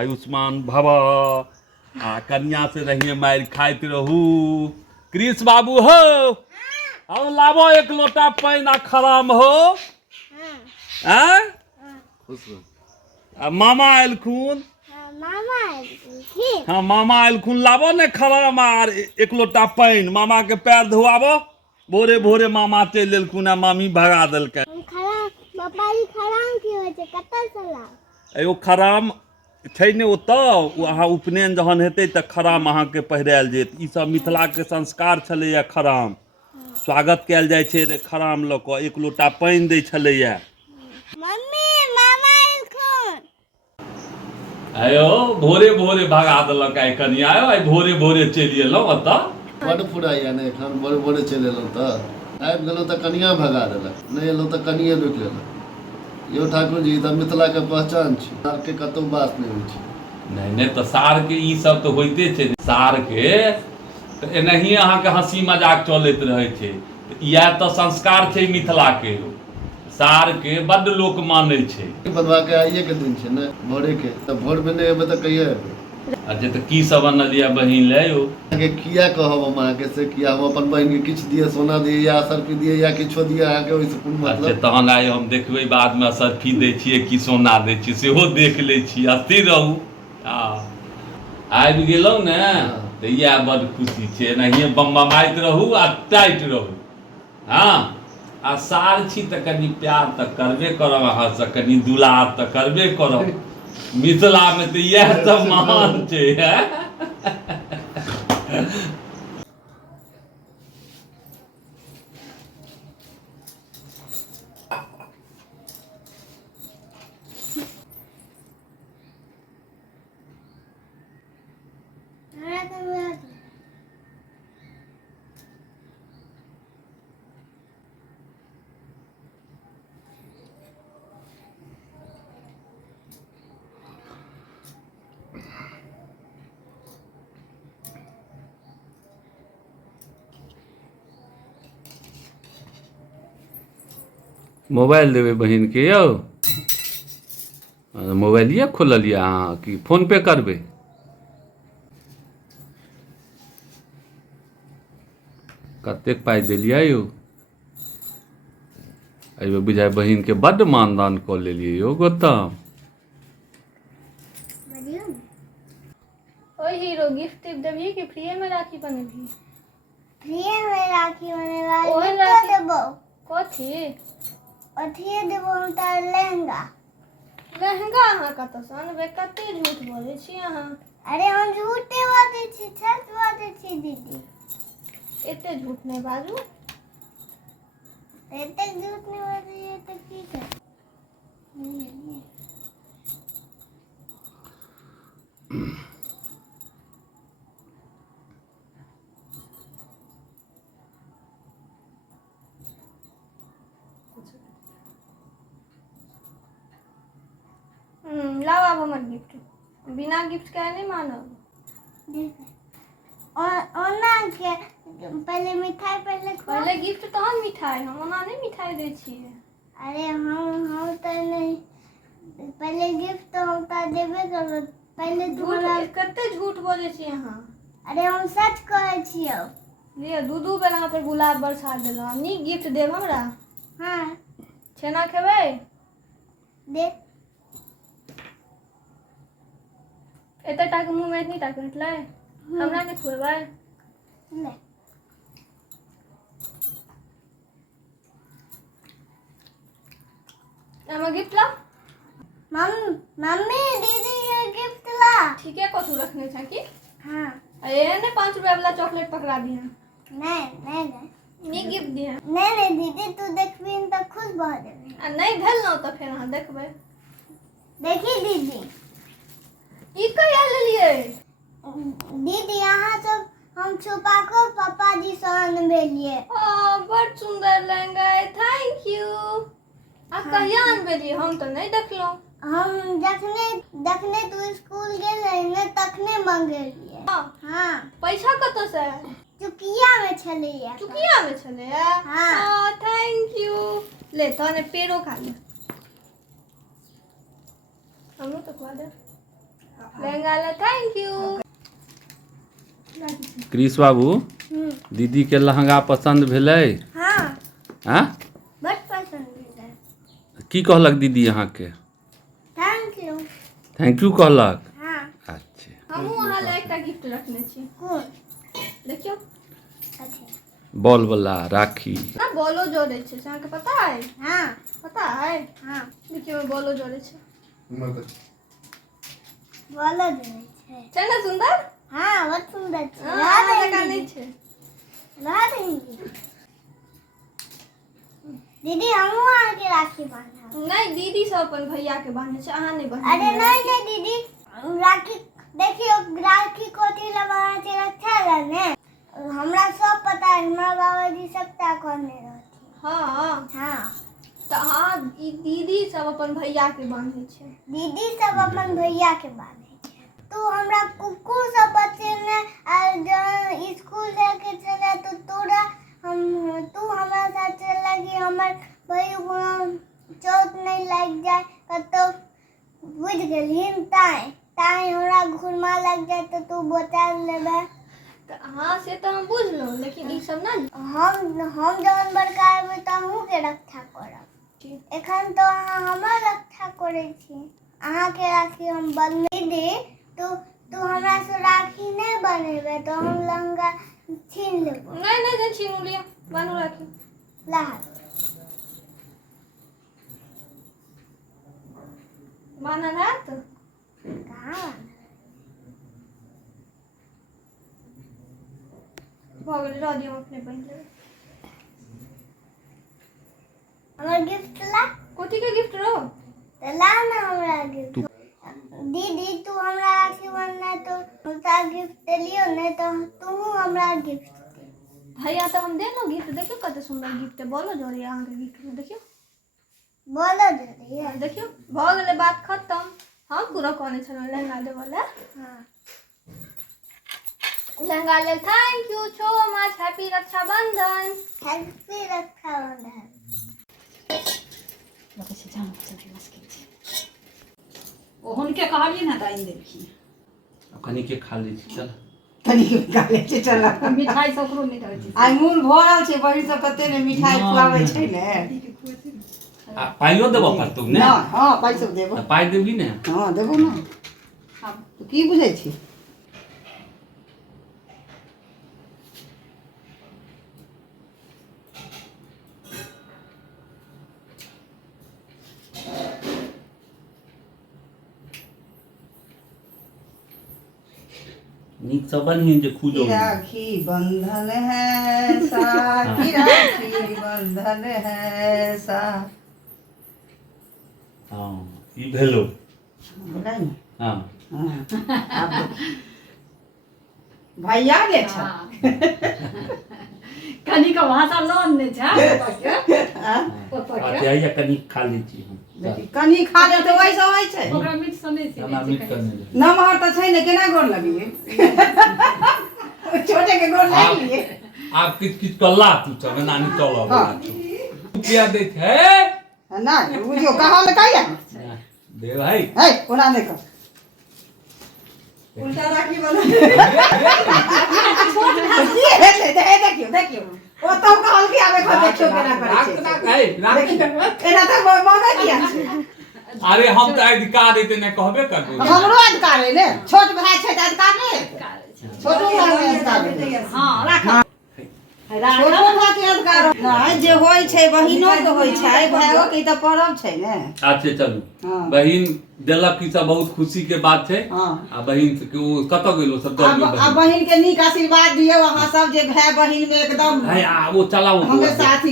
आयुष्मान भव आ कन्या से रहिए मार खाइत रहू। कृष्ण बाबू हो हम लाबो एक लोटा पानी आ खराम हो। खुश आ मामा एलखुन। हाँ मामा एलखुन लाबो ने खराम आर एक लोटा पानी मामा के पैर धोआबो। भोरे भोरे मामा चलि एलखुन आ मामी भगा देलकै। एगो खराम छै ने ओतऽ अहाँ उपनयन जहन हेतै तऽ खराम अहाँके पहिरायल जेत। ई सब मिथिलाके संस्कार छलैया। खराम स्वागत कयल जाइ छै खराम लऽ कऽ एक लोटा पानि दै छलैया। आयो भोरे भोरे भगा देलक आइ कनिया आइ भोरे भोरे चलि एलहुँ ओतऽ। बड़ फुराइया ने एखन भोरे भोरे चलि एलहुँ तऽ आबि गेलहुँ तऽ कनिया भगा देलक नहि एलहुँ तऽ कनिये रोकि लेलक। यौ ठाकुर जी तऽ मिथिलाके पहचान छै सारके कतहु बात नहि होइ छै। नहीं तऽ सारके ई सब तऽ होइते छै। सारके तऽ एनाहिए अहाँके हंसी मजाक चलैत रहै छै। इएह तऽ संस्कार छै मिथिलाके। सारके बड्ड लोक मानै छै। बनबाके आइएके दिन छै ने भोरेके तऽ भोरमे नहि एबै तऽ कहिया एबै। अच्छा तऽ की सब अनलिया बहिन ले यौ। अहाँके किया कहब हम अहाँके से किया हम अपन बहिनके किछु दिए सोना दिए या असरफी दिए या किछो दिए अहाँके ओहिसँ कोन मतलब। अच्छा तहन आइ हम देखबै बादमे असरफी दै छियै कि सोना दै छियै सेहो देख लै छी। स्थिर रहू। आबि गेलहुँ ने तऽ इएह बड्ड खुशी छै। एनाहिए बमबमाइत रहू आ टाइट रहू। हाँ आ सार छी तऽ कनि प्यार तऽ करबे करब अहाँसँ कनि दुलार तऽ करबे करब। मिथिलामे तऽ इएह सब महान छै। मोबाइल देबै बहिनके यौ। मोबाइलिए खोललिए अहाँ कि फोन पे करबै। कतेक पाइ देलिए यौ। एहिबेर बुझाइ बहिनके बड्ड मानदान कऽ लेलिए यौ गौतम। ओए हीरो गिफ्ट देबही कि फ्रीए में राखी बनेबही। फ्रीए में राखी बनेबा ओहन गिफ्टो राखी देबो। कथी अथिए देबो हम तऽ लहंगा। लहंगा अहाँ कतऽसँ अनबै कते झूठ बजै छी अहाँ। अरे हम झूठे बाजै छी सच बाजै छी दीदी। एते झूठ नहीं बाजू। एते झूठ नहीं बाजिए तो की कर। लाओ अब हमर गिफ्ट। बिना गिफ्ट के नहीं मानब। ओना के पहले मिठाई पहले पहले गिफ्ट तहन मिठाई हम ओना नहीं मिठाई दै छियै। अरे हम तो नहीं पहले गिफ्ट तो हम तो देबे करब पहले झूठ कते झूठ बजै छी अहाँ। अरे हम सच कहै छियौ। लिअ दू बेर अहाँ पर गुलाब बरसा देलहुँ नीक गिफ्ट देब हमरा। हाँ छेना खेबै दे। एते टाके मुँह में इतनी टाके निकले हमरा नहीं खुएबै। ले हमर गिफ्ट ला। मम्मी दीदी ये गिफ्ट ला। ठीक है कथू रखने छै की। हाँ ये ने 5 रुपया वाला चॉकलेट पकड़ा दिया। नहीं नी गिफ्ट दिया। नहीं दीदी तू देखबी तो खुश भऽ जेबी। आ नहीं भेल न तऽ फेर अहाँ देखबै। देखी दीदी ई कहिया लेलिए। दीदी यहाँ सब हम छुपा को पापा जी से अनबेलिए। बड़ सुंदर लहंगा है थैंक यू। आ कहिया अनबेलिए हम तो नहीं देखलहुँ। हम जखने तू स्कूल गेल रही ने तखने मंगेलिए। हाँ पैसा कतऽ से चुकिया में छलैया। चुकिया में छलैया। हाँ थैंक यू। ले तहने पेड़ो खा ले। हमरो तो खा दे। लहंगा ला थैंक यू। कृष बाबू दीदी के लहंगा पसंद भेलै? हाँ हाँ बड़ पसंद भेलै। की कहलक दीदी अहाँके? Thank you. थैंक यू कहलक? हाँ अच्छा हमहू अहाँ ला एकटा गिफ्ट रखने छी, कोन? देखियो अच्छा बॉल वाला राखी। ना बॉलो जोड़े छै, से अहाँके पता है? हाँ पता है? हाँ देखियो बॉलो जोड़े छै, बोलो देने छै। छै ना सुंदर? हाँ बहुत सुंदर छै। हाँ, रहा अहाँ जकाँ देंगे नहीं छै। रहा देंगे दीदी हमहू आके राखी बांधब। नहीं दीदी सब अपन भैया के बांधे छै, अहाँ नहीं बांधे। अरे नहीं नहीं दीदी राखी देखियो राखी कोथी ला बांधे छै रक्षा ला ने। हमरा सब पता है, हमरा बाबाजी सबटा कहने रहथिन। हाँ हाँ तो हाँ ई दीदी सब अपन भैया के बांधे छै। दीदी सब अपन भैया के बांधे छै। तू हमरा कुकुर सब बचेने आ जब स्कूल जाके चले तो तोरा तू हमरा साथ चल कि हमर भाई को चोट नहीं लग जाए कतो बुझ गेलिन ताई हमरा घुरमा लग जाए तो तू बचा लेबे। तो हाँ से तो हम बुझलो, लेकिन ई सब ना हम जवन बड़का हेबै तो अहूँ के रक्षा करब। एखन तो अहाँ हमर रक्षा करे छी, अहाँ के राखी हम बंधी दी तू हमरा से राखी नहीं बनेबे तो हम लहंगा छीन लेबो। नहीं छीनू लिया, बानू राखी। ला बानल है तो कहाँ भगल रह दियो, अपने पहन लेबे। हमर गिफ्ट ला कोथी के गिफ्ट रो? तो ला ना हमरा गिफ्ट। दीदी तू हमरा राखी बनना तो हमरा गिफ्ट देलियो ने तो तू हमरा गिफ्ट दे। भैया तो हम देलो गिफ्ट, देखियो कते सुंदर गिफ्ट है, बोलो जोड़ी अहाँ के गिफ्ट में देखियो। बोलो दे रही है। देखियो भ गेले बात खत्म। हम पूरा कहने छलो लहंगा देबो ला। हाँ लहंगा ले thank you so much, happy Rakshabandhan. Happy Rakshabandhan. हुनके कहलिए ना दाइन देलखिन कनी के खा लै छी चल। कनी के गाले छै चल मिठाई सकरो नहीं रहै छै। आइ मूल भरल छै, बहिन सब कते ने मिठाई खुआबै छै ने। आ पाइयो देबो पड़तौ ने? ना हां पैसो देबो। पाइ देबी ने? हां देबो ना। आब तू की बुझै छी? नीक सब बनिए जे खुजो। राखी बंधन है साथी राखी बंधन है सा। हां ई भेलो। बोलै ना हां हां आब भैया ने छ कनी का भाषा लोन ने छै अच्छा या कनी खा लै छी हम। कनी खा ले तो वैसे होइ छै। ओकरा मीठ सने छै। हमरा मीठ करने दे। नमहर तो छै ने, केना गोर लगिए छोटे के गोर लग लिए। आप किछ कल्ला तू सब नानी चलो रुपया दे है ना बुझियो कहां में काया दे भाई है कोना ने कर उल्टा राखी बना की है दे देखियो देखियो ओ तो कहल के आबे खो देखियो केना करे छै। राख एना तो मांगे दिया छै। अरे हम तो अधिकार देते ने कहबे करबो। हमरो अधिकार है ने, छोट भाई छै त अधिकार ने छोटो भाई के अधिकार है। हां राख छोटो भाई के अधिकार नहीं जे होय छै बहिनो के होय छै, भाइयो के त परब छै ने। अच्छा चलू हाँ। बहिन देलक की सब बहुत खुशी के बात छै। हां आ बहिन से के कत गेलो सब तो अब बहिन के नीक आशीर्वाद दियो अहाँ सब जे भाई बहिन में एकदम भाई आ वो चलाओ हमें साथी